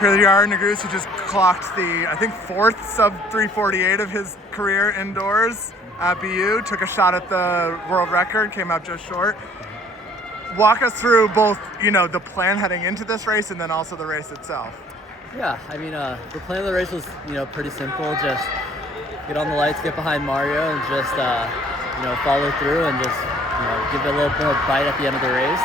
Here's Yared Nuguse, who just clocked the, I think, 4th sub 348 of his career indoors at BU. Took a shot at the world record, came out just short. Walk us through both, the plan heading into this race and then also the race itself. Yeah, I mean, the plan of the race was, pretty simple. Just get on the lights, get behind Mario, and just, follow through and just, give it a little more bite at the end of the race.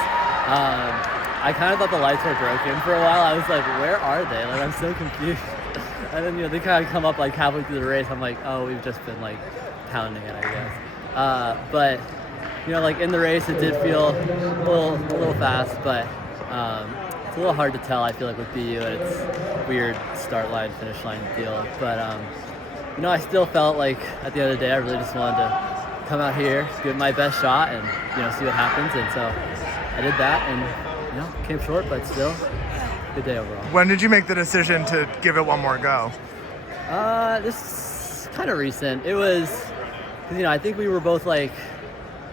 I kind of thought the lights were broken for a while. I was like, where are they? Like, I'm so confused. And then, they kind of come up like halfway through the race. I'm like, oh, we've just been like pounding it, I guess. But, in the race, it did feel a little fast, but it's a little hard to tell, I feel like, with BU, and it's weird start line, finish line deal. But, I still felt like at the end of the day, I really just wanted to come out here, give it my best shot, and, see what happens. And so I did that, and came short, but still, good day overall. When did you make the decision to give it one more go? This is kind of recent. It was, because, I think we were both like,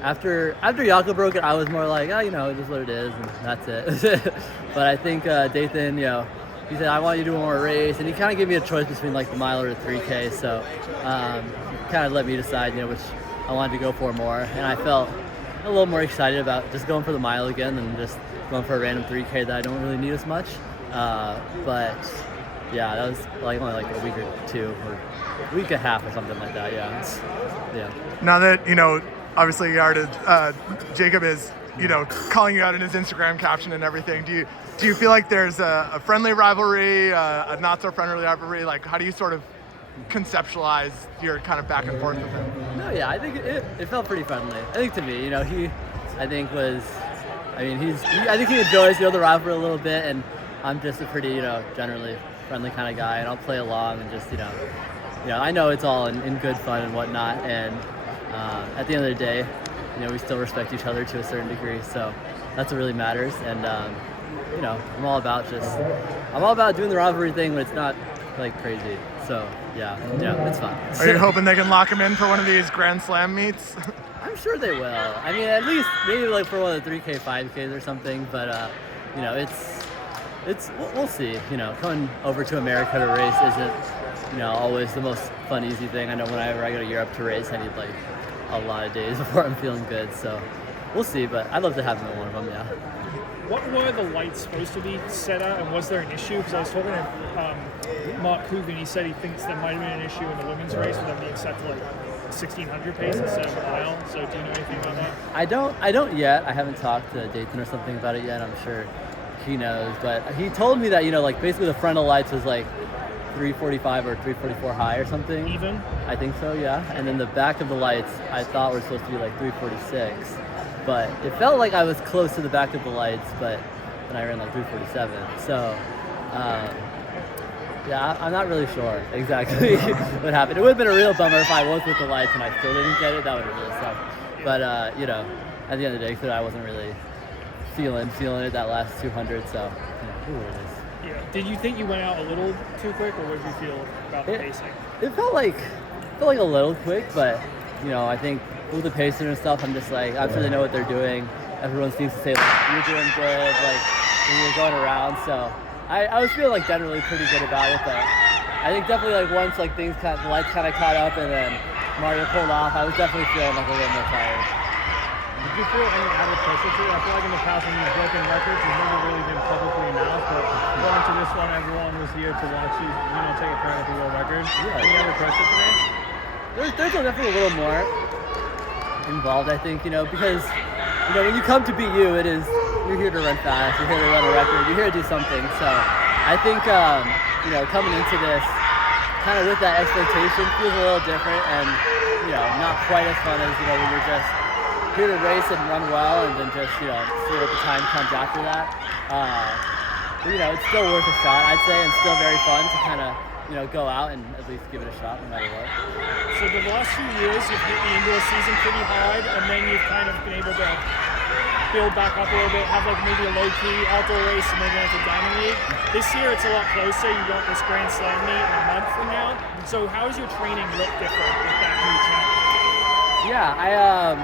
after Jakob broke it, I was more like, it is what it is, and that's it. But I think Dathan, he said, I want you to do one more race, and he kind of gave me a choice between like the mile or the 3K, so kind of let me decide, which I wanted to go for more, and I felt a little more excited about just going for the mile again than just going for a random 3K that I don't really need as much. But yeah, that was like only like a week or two, or a week and a half or something like that. Yeah. Now that, obviously Jakob is, calling you out in his Instagram caption and everything, do you feel like there's a friendly rivalry, a not so friendly rivalry? Like, how do you sort of conceptualize your kind of back and forth with him? No, yeah, I think it felt pretty friendly. I think to me, I think he enjoys, the rivalry a little bit, and I'm just a pretty, generally friendly kind of guy, and I'll play along and just, I know it's all in good fun and whatnot, and at the end of the day, we still respect each other to a certain degree, so that's what really matters, and, I'm all about doing the rivalry thing when it's not, like, crazy, so, yeah, it's fun. Are you hoping they can lock him in for one of these Grand Slam meets? I'm sure they will. I mean, at least maybe like for one of the 3K, 5Ks or something. But we'll see. Coming over to America to race isn't, always the most fun, easy thing. I know whenever I go to Europe to race, I need like a lot of days before I'm feeling good. So we'll see. But I'd love to have him in one of them. Yeah. What were the lights supposed to be set at, and was there an issue? Because I was talking to Mark Coogan. He said he thinks there might have been an issue in the women's race with them being set to like 1600 pace instead of a mile. So do you know anything about that? I don't yet. I haven't talked to Dathan or something about it yet. I'm sure he knows, but he told me that like basically the frontal lights was like 345 or 344 high or something. Even? I think so, yeah. And then the back of the lights I thought were supposed to be like 346, but it felt like I was close to the back of the lights, but then I ran like 347. So yeah, I'm not really sure exactly what happened. It would have been a real bummer if I was with the lights and I still didn't get it. That would have really sucked. But, at the end of the day, I wasn't really feeling it that last 200, so, who it is. Yeah. Did you think you went out a little too quick, or what did you feel about the pacing? It felt like a little quick, but, I think with the pacing and stuff, I'm just like, I'm sure they know what they're doing. Everyone seems to say, like, you're doing good, like, when you're going around, so I was feeling like generally pretty good about it, but I think definitely like once like the lights kind of caught up and then Mario pulled off, I was definitely feeling like a little more tired. Did you feel any added pressure to it? I feel like in the past when you've broken records, you've never really been publicly announced, but going to this one, everyone was here to watch you, take a turn at the world record. Yeah. Any other pressure today? There's definitely a little more involved, I think, because when you come to BU, you're here to run fast, you're here to run a record, you're here to do something. So I think, coming into this kind of with that expectation feels a little different and, not quite as fun as, when you're just here to race and run well and then just, see what the time comes after that. But, it's still worth a shot, I'd say, and still very fun to kind of, go out and at least give it a shot no matter what. So the last few years, you've hit the indoor season pretty hard, and then you've kind of been able to build back up a little bit, have like maybe a low-key outdoor race and maybe like a Diamond League. This year it's a lot closer. You got this Grand Slam meet in a month from now. So how does your training look different with that new challenge? Yeah,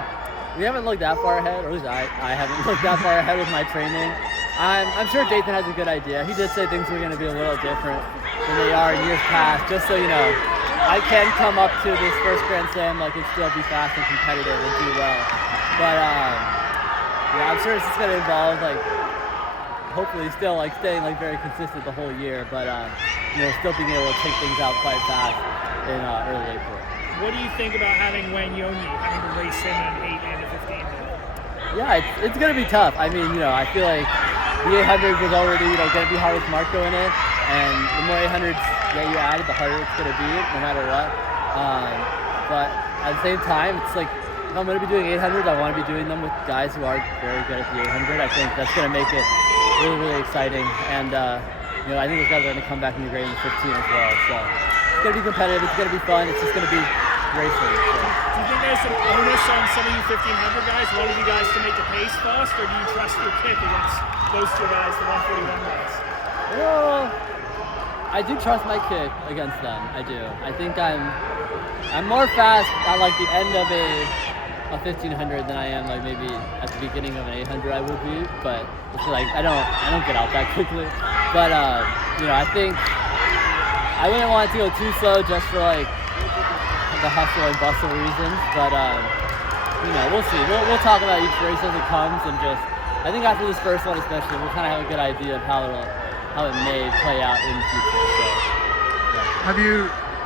we haven't looked that far ahead, or at least I haven't looked that far ahead with my training. I'm sure Dathan has a good idea. He did say things were going to be a little different than they are in years past. Just so you know, I can come up to this first Grand Slam and still be fast and competitive and do well. But yeah, I'm sure it's just going to involve hopefully still staying very consistent the whole year, but still being able to take things out quite fast in early April. What do you think about having Wanyonyi having to race him in 8 and 15? Yeah, it's going to be tough. I mean, I feel like the 800 was already, going to be hard with Marco in it, and the more 800s that you added, the harder it's going to be, no matter what. But at the same time, it's if I'm going to be doing 800s, I want to be doing them with guys who are very good at the 800. I think that's going to make it really, really exciting, and I think those guys are going to come back and be great in the 15 as well. So it's going to be competitive. It's going to be fun. It's just going to be racing. So. Do you think there's some onus on some of you 1500 guys, one of you guys, to make the pace fast, or do you trust your kick against those two guys, the 141 guys? Well, I do trust my kick against them. I do. I think I'm more fast at the end of a 1500 than I am maybe at the beginning of an 800 I would be, but it's I don't get out that quickly. But I think I wouldn't want it to go too slow just for the hustle and bustle reasons, but we'll see. We'll talk about each race as it comes, and I think after this first one especially, we'll kind of have a good idea of how it may play out in the future. So, yeah.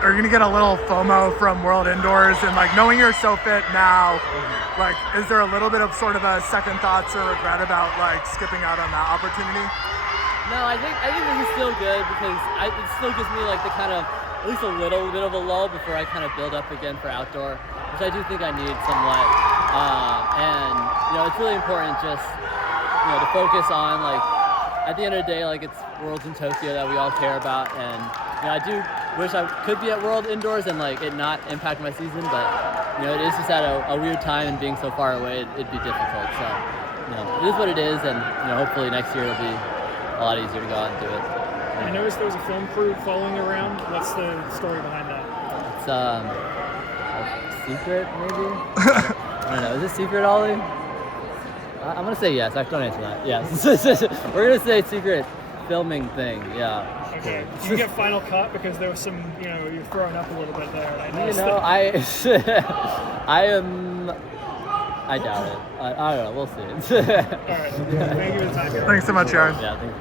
Are you gonna get a little FOMO from World Indoors and knowing you're so fit now? Is there a little bit of sort of a second thoughts or regret about skipping out on that opportunity? No, I think this is still good because it still gives me the kind of at least a little bit of a lull before I kind of build up again for outdoor, which I do think I need somewhat. And it's really important just to focus on at the end of the day it's Worlds in Tokyo that we all care about, and I do wish I could be at World Indoors and it not impact my season, but it is just at a weird time, and being so far away it'd be difficult. So it is what it is, and hopefully next year it'll be a lot easier to go out and do it. I noticed there was a film crew following you around. What's the story behind that? It's a secret, maybe? I don't know. Is it secret, Ollie? I'm going to say yes. I don't answer that. Yes. We're going to say secret filming thing. Yeah. Okay. Do you get final cut? Because there was some, you're throwing up a little bit there. And I noticed I doubt it. I don't know. We'll see. All right. Thank you for the time. Thanks so much, Yared. Yeah, thank you.